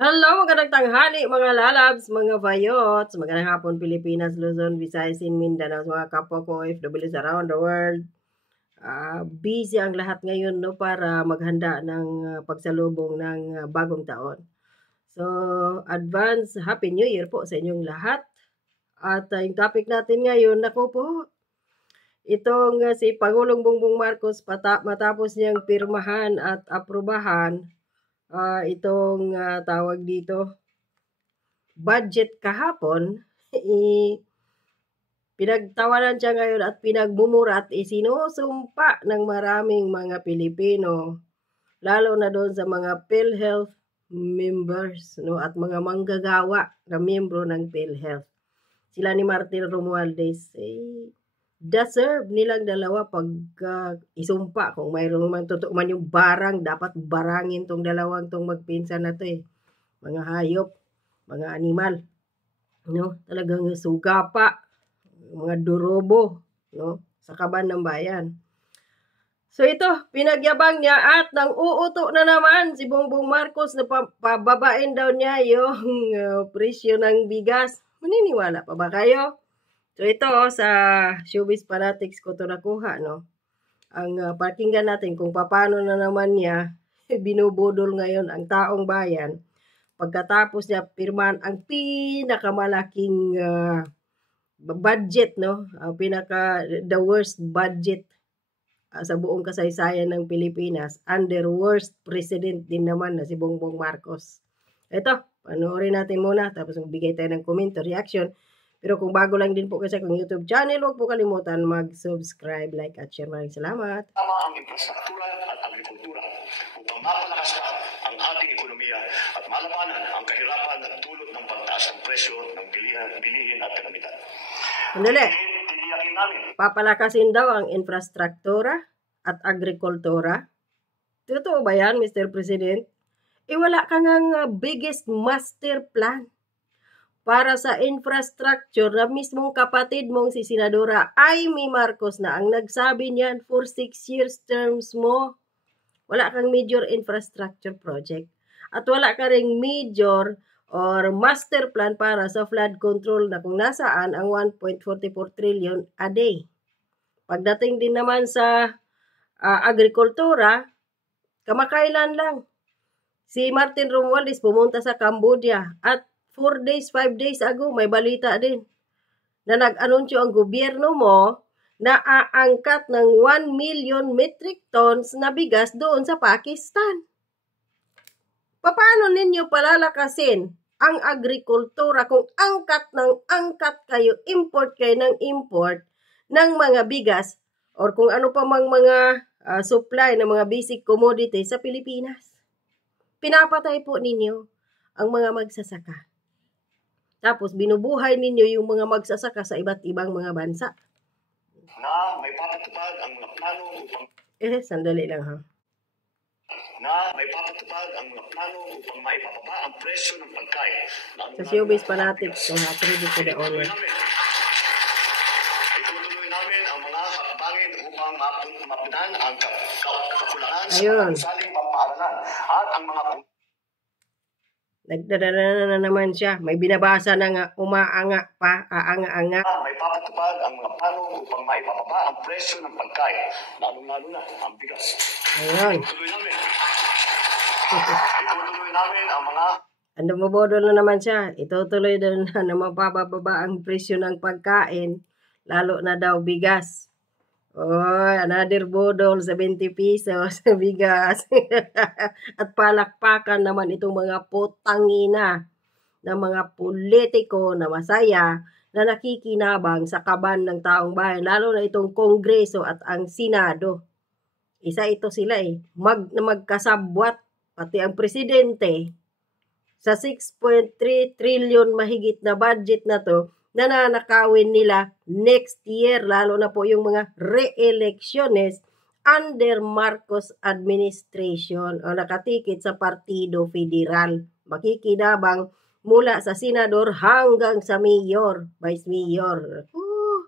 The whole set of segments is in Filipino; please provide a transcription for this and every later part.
Hello, magandang tanghali mga lalabs, mga vayots, magandang hapon Pilipinas, Luzon, Visayas, and Mindanao, mga kapwa ko OFWs around the world. Busy ang lahat ngayon no para maghanda ng pagsalubong ng bagong taon. So, advance Happy New Year po sa inyong lahat. At yung topic natin ngayon, nako po, itong si Pangulong Bongbong Marcos matapos niyang pirmahan at aprubahan itong tawag dito, budget kahapon, pinagtawanan siya ngayon at pinagmumura at isinusumpa ng maraming mga Pilipino, lalo na doon sa mga PhilHealth members no, at mga manggagawa na miyembro ng PhilHealth. Sila ni Martin Romualdez, deserve nilang dalawa pag isumpa. Kung mayroon man totoo man yung barang, dapat barangin tong dalawang tong magpinsan na to Mga hayop, mga animal, no? Talagang sugapa, mga durobo, no? Sa kaban ng bayan. So ito, pinagyabang niya at nang uuto na naman si Bongbong Marcos na pababain daw niya yung presyo ng bigas. Maniniwala pa ba kayo? So ito sa Showbiz Fanatics ko to nakuha, no? Ang pakinggan natin kung paano na naman niya binubudol ngayon ang taong bayan pagkatapos niya pirmahan ang pinakamalaking budget, no? The worst budget sa buong kasaysayan ng Pilipinas under worst president din naman na si Bongbong Marcos. Ito, panoorin natin muna tapos magbigay tayo ng comment o reaction. Pero kung bago lang din po kasi akong YouTube channel, huwag po kalimutan mag-subscribe, like at share. Maraming salamat. Tama ang infrastruktura at agrikultura upang mapalakas pa ang ating ekonomiya at malabanan ang kahirapan at dulot ng pagtaas ng presyo ng bilihin at kalamitan. Sandali. Tiniyakin namin. Papalakasin daw ang infrastruktura at agrikultura. Totoo ba yan, Mr. President? Wala ka nga biggest master plan para sa infrastructure na mismong kapatid mong si Senadora Amy Marcos na ang nagsabi niyan for 6 years terms mo. Wala kang major infrastructure project. At wala ka ring major or master plan para sa flood control na kung nasaan ang 1.44 trillion a day. Pagdating din naman sa agrikultura, kamakailan lang, si Martin Romualdez pumunta sa Cambodia at 4 days, 5 days ago, may balita din na nag-anunsyo ang gobyerno mo na aangkat ng 1 million metric tons na bigas doon sa Pakistan. Paano ninyo palalakasin ang agrikultura kung angkat kayo, import kayo ng import ng mga bigas or kung ano pa mang mga supply ng mga basic commodities sa Pilipinas? Pinapatay po ninyo ang mga magsasaka. Tapos binubuhay ninyo yung mga magsasaka sa iba't ibang mga bansa. Na may papatupad ang mga plano upang... Sandali lang ha. Na may papatupad ang mga plano upang maipababa ang presyo ng pagkain. Sa Showbiz Fanatics, credit to the owner. Itutuloy namin ang mga hakbangin upang mapunan ang kakulangan sa gusaling pampaaralan at ang mga... Nagdadala na naman siya. May binabasa na nga, umaanga pa, aanga-anga. May papatupad ang mga plano upang maipababa ang presyo ng pagkain, lalong-lalo na ang bigas. Ayun. Itutuloy namin ang mga... Ano mabodol na naman siya. Itutuloy na mapababa ang presyo ng pagkain, lalo na daw bigas. Another bodol, 70 pesos sa bigas. At palakpakan naman itong mga putangina na mga politiko na masaya na nakikinabang sa kaban ng taong bayan, lalo na itong Kongreso at ang Senado. Isa ito sila magkasabwat, pati ang presidente, sa 6.3 trillion mahigit na budget na to, nananakawin nila next year, lalo na po yung mga re-electiones under Marcos administration o nakatikit sa Partido Federal. Makikinabang mula sa senador hanggang sa mayor, vice mayor.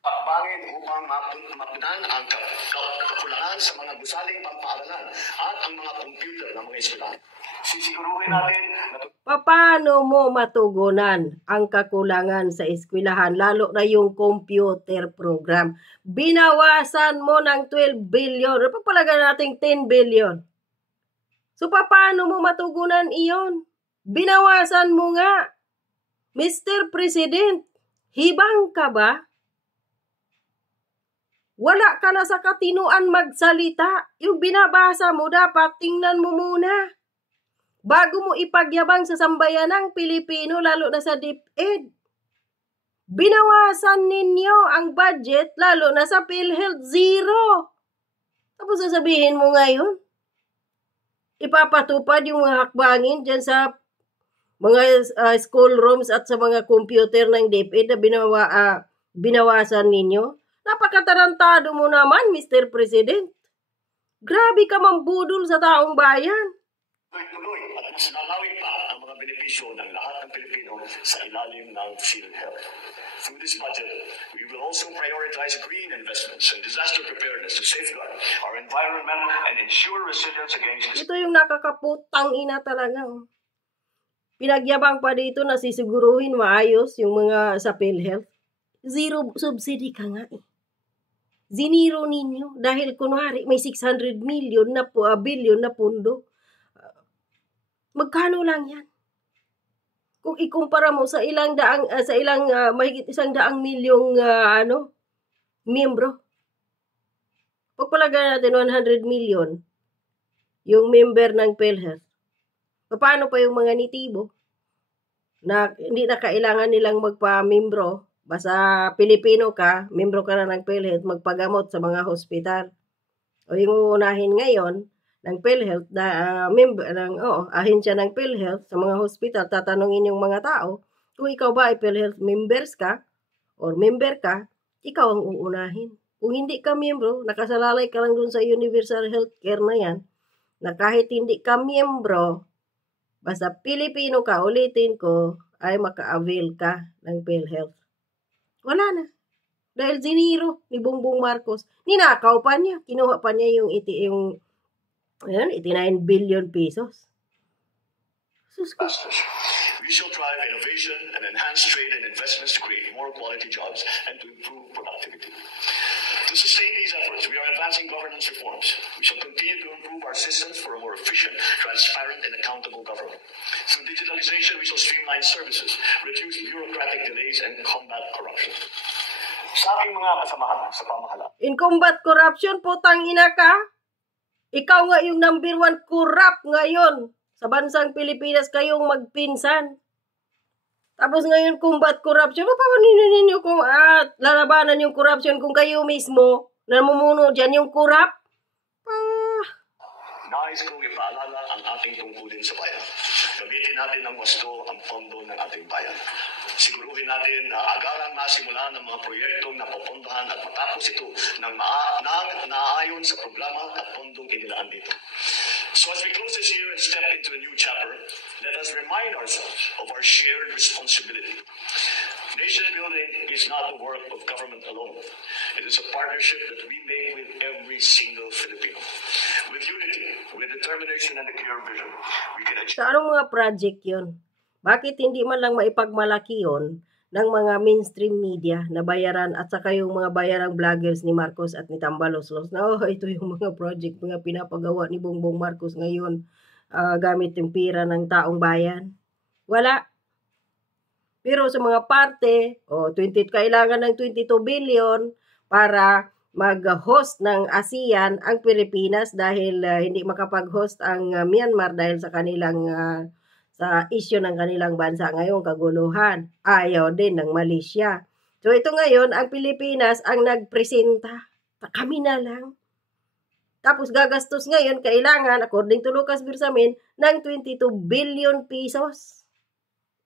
Hakbangin upang mapunan ang kakulangan sa mga gusaling pampaaralan at ang mga computer ng mga eskwelahan. Sisiguruhin natin na... Paano mo matugunan ang kakulangan sa eskwelahan, lalo na yung computer program? Binawasan mo ng 12 billion. Papalagan natin 10 billion. So, paano mo matugunan iyon? Binawasan mo nga. Mr. President, hibang ka ba? Wala ka na sa katinuan magsalita. Yung binabasa mo, dapat tingnan mo muna. Bago mo ipagyabang sa sambayanang Pilipino, lalo na sa DepEd. Binawasan ninyo ang budget, lalo na sa PhilHealth, zero. Tapos sasabihin mo ngayon, ipapatupad yung mga hakbangin dyan sa mga school rooms at sa mga computer ng DepEd na binawasan ninyo. Napakatarantado mo naman, Mr. President. Grabe ka mambudol sa taong bayan. Tuloy at mas lalawin pa ang mga benepisyo ng lahat ng Pilipino sa ilalim ng PhilHealth. Through this budget, we will also prioritize green investments and disaster preparedness to safeguard our environment and ensure resilience against... Ito yung nakakaputang ina talaga. Pinagyabang pa dito na sisiguruhin maayos yung mga sa PhilHealth. Zero subsidy ka nga eh. Ziniro ninyo dahil kunwari may 600 billion na pundo. Magkano lang yan? Kung ikumpara mo sa ilang mahigit 100 milyong miyembro. Pagpalaga natin 100 million yung member ng PhilHealth. Paano pa yung mga nitibo na hindi na kailangan nilang magpa-membro? Basta Pilipino ka, membro ka na ng PhilHealth, magpagamot sa mga hospital. O yung uunahin ngayon ng PhilHealth, ahensya ng PhilHealth sa mga hospital, tatanungin yung mga tao, kung ikaw ba ay PhilHealth members ka, or member ka, ikaw ang uunahin. Kung hindi ka membro, nakasalalay ka lang dun sa universal healthcare na yan, na kahit hindi ka membro, basta Pilipino ka, ulitin ko, ay maka-avail ka ng PhilHealth. Wala na. Dahil ziniro ni Bongbong Marcos. Ninakaw pa niya. Kinuha pa niya yung 89 billion pesos. We shall drive innovation and enhance trade and investments to create more quality jobs and to improve productivity. To sustain these efforts, we are advancing governance reforms. We shall continue to improve our systems for a more efficient, transparent, and accountable government. Through digitalization, we shall streamline services, reduce bureaucratic delays, and combat corruption. Sa aking mga kasamahan sa pamahalaan. In combat corruption, putang ina ka. Ikaw nga yung number 1 corrupt ngayon. Sa bansang Pilipinas kayong magpinsan. Tapos ngayon combat corruption. Paano ninyo kung lalabanan yung corruption kung kayo mismo namumuno dyan yung corrupt? Nais kong ipaalala ang ating tungkulin sa bayan. Gamitin natin ng wasto ang pondo ng ating bayan. Siguruhin natin na agarang masimula ng mga proyektong napopondohan at matapos ito ng naayon sa programa at pondong inilaan dito. So as we close this year and step into a new chapter, let us remind ourselves of our shared responsibility. Nation building is not the work of government alone. It is a partnership that we make with every single Filipino. With unity, with determination and a clear vision, we can achieve... Sa anong mga project yun? Bakit hindi man lang maipagmalaki yun ng mga mainstream media na bayaran at saka yung mga bayarang vloggers ni Marcos at ni Tambaloslos na ito yung mga project, mga pinapagawa ni Bongbong Marcos ngayon gamit yung pira ng taong bayan? Wala. Pero sa mga parte, kailangan ng 22 billion para mag-host ng ASEAN ang Pilipinas dahil hindi makapag-host ang Myanmar dahil sa kanilang sa issue ng kanilang bansa ngayon, kaguluhan. Ayaw din ng Malaysia. So ito ngayon, ang Pilipinas ang nagpresenta. Kami na lang. Tapos gagastos ngayon, kailangan, according to Lucas Bersamin, ng 22 billion pesos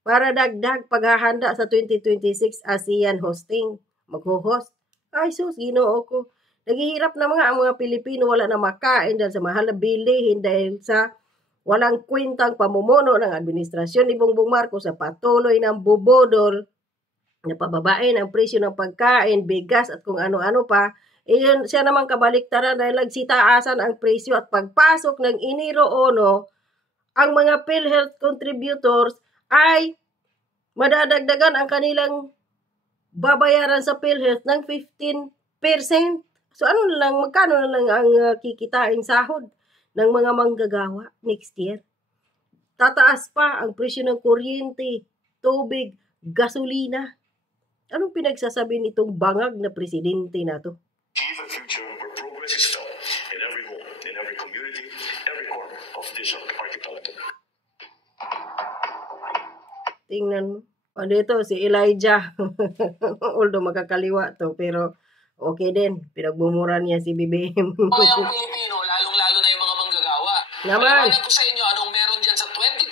para dagdag paghahanda sa 2026 ASEAN hosting. Magho-host. Ay sus, ginoo ko. Naghihirap na ang mga Pilipino, wala na makain dahil sa mahal na bilihin dahil sa walang kwentang pamumuno ng administrasyon ni Bongbong Marcos sa patuloy ng bubodol na pababain ang presyo ng pagkain, bigas at kung ano-ano pa. Iyon siya naman kabaliktaran dahil nagsitaasan ang presyo at pagpasok ng Enero 1, ang mga PhilHealth contributors ay madadagdagan ang kanilang babayaran sa PhilHealth ng 15%. So ano na lang, magkano na lang ang kikitain sahod ng mga manggagawa next year? Tataas pa ang presyo ng kuryente, tubig, gasolina. Anong pinagsasabi nitong bangag na presidente na to? Achieve a future where progress is felt in every home, in every community, every corner of this archipelago. Tingnan mo. O dito, si Elijah. Although magkakaliwa to, pero okay din. Pinagbumura niya si BBM. Mayang Pilipino, lalong-lalo na yung mga manggagawa. Naman. Paliwanag ko sa inyo anong meron dyan sa 2025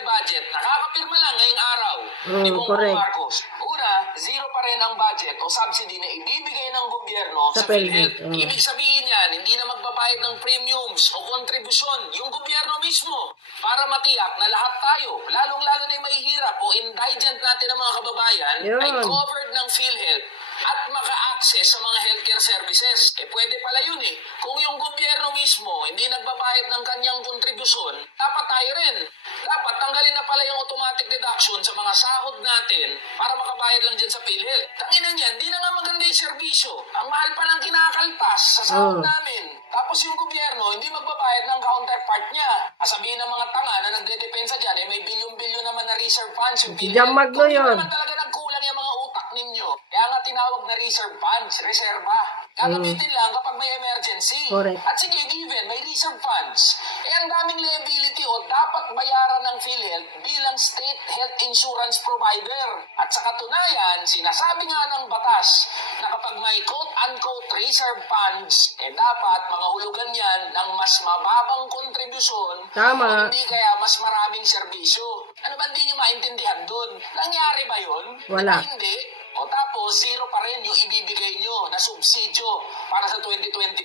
budget. Nakakapirma lang ngayong araw ni Bongbong correct. Marcos. Una, zero pa rin ang budget o subsidy na ibibigay ng gobyerno Sa sa PhilHealth. PhilHealth, Ibig sabihin yan, hindi na magbabayad ng premiums o kontribusyon yung gobyerno mismo para matiyak na lahat tayo, lalong-lalo na yung mahihirap o indigent natin ng mga kababayan, Yun. ay covered ng PhilHealth at maka-access sa mga healthcare services. Pwede pala yun eh. Kung yung gobyerno mismo hindi nagbabayad ng kanyang kontribusyon, dapat tayo rin. Dapat tanggalin na pala yung automatic deduction sa mga sahod natin para makabayad lang dyan sa PhilHealth. Tanginan yan, hindi na nga maganda yung serbisyo. Ang mahal pa lang kinakaltas sa sahod namin. Tapos yung gobyerno, hindi magbabayad ng counterpart niya. Sabihin ng mga tanga na nagdedepensa dyan, may bilyon-bilyon naman na reserve funds yung PhilHealth. Diyan Magno Kung yun. naman talaga nagkulang yung mga utak ninyo. Kaya nga tinawag na reserve funds, reserva. Gagamitin lang kapag may emergency. Correct. At sige, given, may reserve funds. Ang daming liability o dapat bayaran ng PhilHealth bilang state health insurance provider. At sa katunayan, sinasabi nga ng batas na kapag may quote-unquote reserve funds, dapat mga hulugan yan ng mas mababang kontribusyon Tama. o hindi kaya mas maraming serbisyo. Ano ba hindi nyo maintindihan dun? Nangyari ba yun? Wala. Hindi. O tapos, zero pa rin yung ibibigay nyo na subsidyo para sa 2025.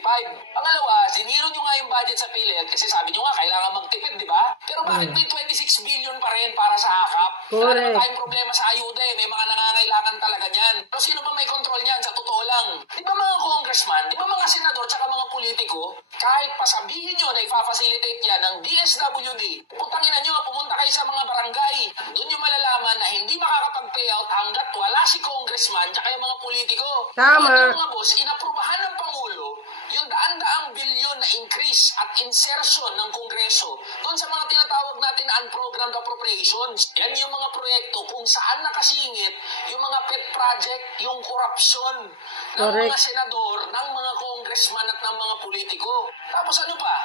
Pangalawa, siniro nyo nga yung budget sa PhilHealth kasi sabi nyo nga, kailangan magtipid, di ba? Pero bakit may 26 billion pa rin para sa AKAP? Wala naman tayong problema sa ayuda eh. May mga nangangailangan talaga niyan. Pero sino ba may control niyan? Sa totoo lang. Di ba mga congressman, di ba mga senador, tsaka mga politiko, kahit pasabihin nyo na ifa-facilitate yan ng DSWD, putangina nyo, pumunta kayo sa mga barangay. Doon nyo malalaman na hindi makakapag-payout hanggat wala si congressman tsaka yung mga politiko. Tama. At yung mga boss, inaprubahan ng Pangulo yung daan-daang bilyon na increase at insertion ng Kongreso doon sa mga tinatawag natin na unprogrammed appropriations. Yan yung mga proyekto kung saan nakasingit yung mga pet project, yung korupsyon ng mga senador, ng mga congressman at ng mga politiko. Tapos ano pa?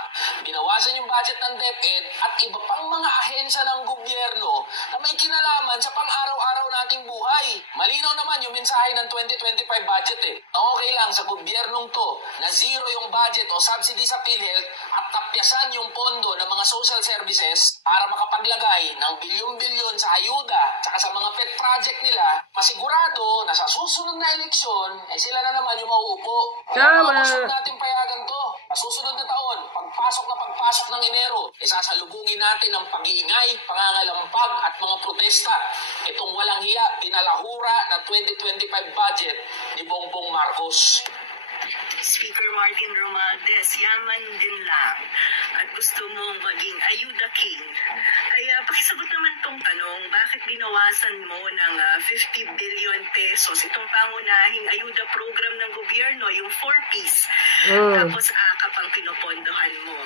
Binawasan yung budget ng DepEd at iba pang mga ahensya ng gobyerno na may kinalaman sa pang-araw-araw nating buhay. Malinaw naman yung mensahe ng 2025 budget eh. Okay lang sa gobyernong to na zero yung budget o subsidy sa PhilHealth at tapyasan yung pondo ng mga social services para makapaglagay ng bilyon-bilyon sa ayuda tsaka sa mga pet project nila, masigurado na sa susunod na eleksyon, sila na naman yung mauupo. Tama. Gusto natin payagan to. Sa susunod na taon, pagpasok ng Enero, sasalubungin natin ang pag-iingay, pangangalampag at mga protesta. Itong walang hiya, pinalahura na 2025 budget ni Bongbong Marcos. Speaker Martin Romualdez, yaman din lang at gusto mong maging ayuda king. Kaya pakisagot naman tong tanong, bakit binawasan mo ng 50 billion pesos itong pangunahing ayuda program ng gobyerno, yung 4Ps, tapos AKAP ang pinopondohan mo.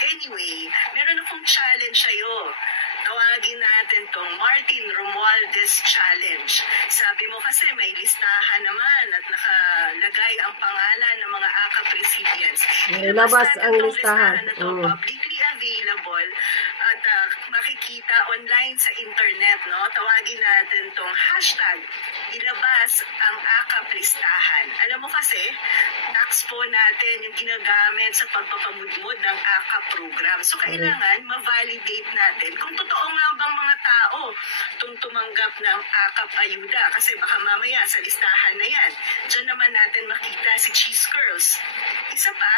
Anyway, meron akong challenge sa'yo. Tawagin natin tong Martin Romualdez Challenge. Sabi mo kasi may listahan naman at nakalagay ang pangalan ng mga AKAP recipients. Ilabas ang listahan. Na to, publicly available at makikita online sa internet. No? Tawagin natin tong hashtag ilabas ang AKAP listahan. Alam mo kasi, tax po natin yung ginagamit sa pagpapamudmod ng AKAP program. So kailangan ma-validate natin kung totoo nga bang mga tao itong tumanggap ng AKAP ayuda kasi baka mamaya sa listahan na yan, dyan naman natin makita si Cheese Girls. Isa pa,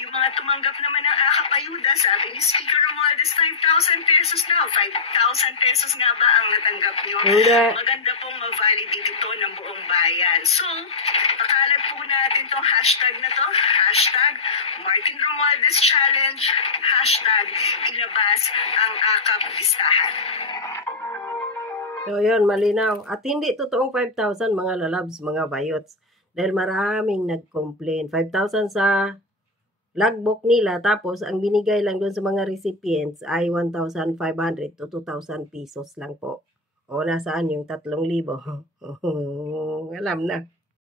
yung mga tumanggap naman ng AKAP ayuda, sabi ni Speaker Romualdez, 5,000 pesos daw. 5,000 pesos nga ba ang natanggap nyo? Hindi. Maganda pong ma-validate ito ng buong bayan. So, pakalat po natin tong hashtag na to, hashtag Martin Romualdez Challenge, hashtag ilabas ang AKAP listahan. So, yun, malinaw. At hindi totoong 5,000 mga lalabs, mga bayots. Dahil maraming nag-complain. 5,000 sa logbook nila, tapos ang binigay lang doon sa mga recipients ay 1,500 to 2,000 pesos lang po. O nasaan yung 3,000? Alam na.